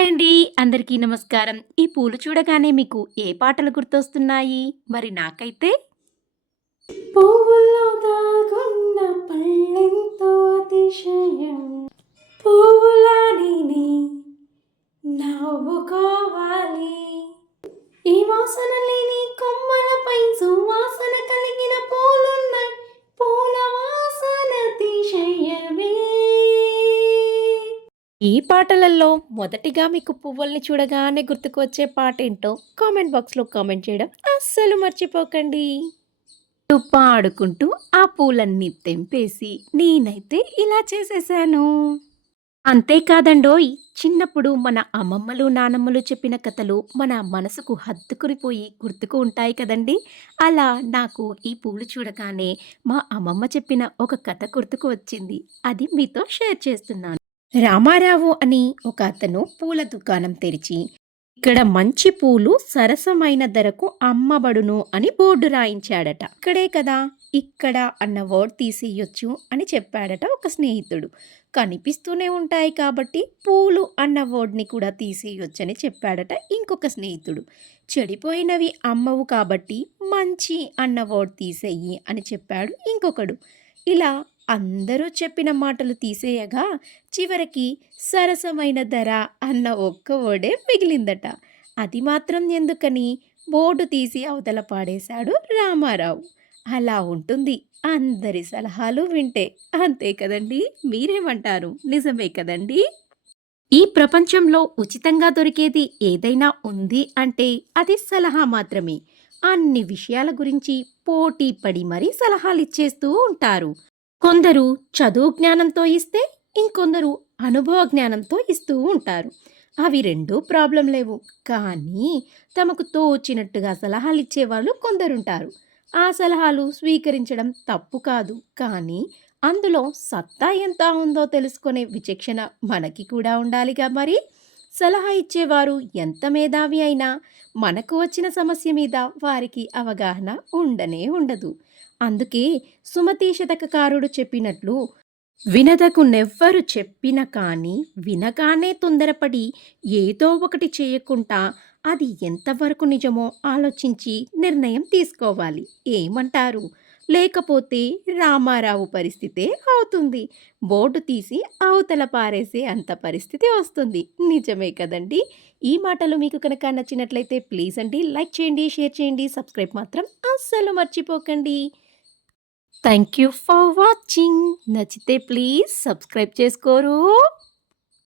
Hi అండి. అందరికీ నమస్కారం. ఈ పూలు చూడగానే మీకు ఏ పాటలు గుర్తొస్తున్నాయి? మరి నాకైతే పువ్వుల్లో దాగున్న పళ్ళెంతో అతిశయం. పువ్వులాడిని నవ్వుకోవాలి. ఈ వాసన లేని కొమ్మలపై సువాసన కలిగిన ఈ పాటలలో మొదటిగా మీకు పువ్వుల్ని చూడగానే గుర్తుకు వచ్చే పాట ఏంటో కామెంట్ బాక్స్లో కామెంట్ చేయడం అస్సలు మర్చిపోకండి. పాడుకుంటూ ఆ పూలన్నీ తెంపేసి నేనైతే ఇలా చేసేసాను. అంతేకాదండోయ్ చిన్నప్పుడు మన అమ్మమ్మలు నానమ్మలు చెప్పిన కథలు మన మనసుకు హత్తుకునిపోయి గుర్తుకు ఉంటాయి కదండి. అలా నాకు ఈ పూలు చూడగానే మా అమ్మమ్మ చెప్పిన ఒక కథ గుర్తుకు వచ్చింది. అది మీతో షేర్ చేస్తున్నాను. రామారావు అని ఒక అతను పూల దుకాణం తెరిచి ఇక్కడ మంచి పూలు సరసమైన ధరకు అమ్మబడును అని బోర్డు రాయించాడట. ఇక్కడే కదా ఇక్కడ అన్న వర్డ్ తీసేయొచ్చు అని చెప్పాడట ఒక స్నేహితుడు. కనిపిస్తూనే ఉంటాయి కాబట్టి పూలు అన్న వర్డ్ని కూడా తీసేయొచ్చని చెప్పాడట ఇంకొక స్నేహితుడు. చెడిపోయినవి అమ్మవు కాబట్టి మంచి అన్న వర్డ్ తీసేయి అని చెప్పాడు ఇంకొకడు. ఇలా అందరూ చెప్పిన మాటలు తీసేయగా చివరికి సరసమైన ధర అన్న ఒక్క ఓడే మిగిలిందట. అది మాత్రం ఎందుకని? బోర్డు తీసి అవతల పాడేశాడు రామారావు. అలా ఉంటుంది. అందరి సలహాలు వింటే. అంతే కదండి? మీరేమంటారు? నిజమే కదండి? ఈ ప్రపంచంలో ఉచితంగా దొరికేది ఏదైనా ఉంది అంటే అది సలహా మాత్రమే. అన్ని విషయాల గురించి పోటీ పడి మరీ సలహాలు ఇచ్చేస్తూ ఉంటారు. కొందరు చదువు జ్ఞానంతో ఇస్తే ఇంకొందరు అనుభవ జ్ఞానంతో ఇస్తూ ఉంటారు. అవి రెండూ ప్రాబ్లం లేవు. కానీ తమకు తోచినట్టుగా సలహాలు ఇచ్చేవాళ్ళు కొందరుంటారు. ఆ సలహాలు స్వీకరించడం తప్పు కాదు. కానీ అందులో సత్తా ఎంత ఉందో తెలుసుకునే విచక్షణ మనకి కూడా ఉండాలిగా మరి. సలహా ఇచ్చేవారు ఎంత మేధావి అయినా మనకు వచ్చిన సమస్య మీద వారికి అవగాహన ఉండనే ఉండదు. అందుకే సుమతి శతకకారుడు చెప్పినట్లు వినదకు నెవ్వరు చెప్పిన కానీ వినగానే తొందరపడి ఏదో ఒకటి చేయకుండా అది ఎంతవరకు నిజమో ఆలోచించి నిర్ణయం తీసుకోవాలి. ఏమంటారు? లేకపోతే రామారావు పరిస్థితే అవుతుంది. బోర్డు తీసి అవతల పారేసే అంత పరిస్థితి వస్తుంది. నిజమే కదండి? ఈ మాటలు మీకు కనుక నచ్చినట్లయితే ప్లీజ్ అండి లైక్ చేయండి షేర్ చేయండి సబ్స్క్రైబ్ మాత్రం అస్సలు మర్చిపోకండి. Thank you for watching. నచ్చితే ప్లీజ్ సబ్స్క్రైబ్ చేసుకోరు.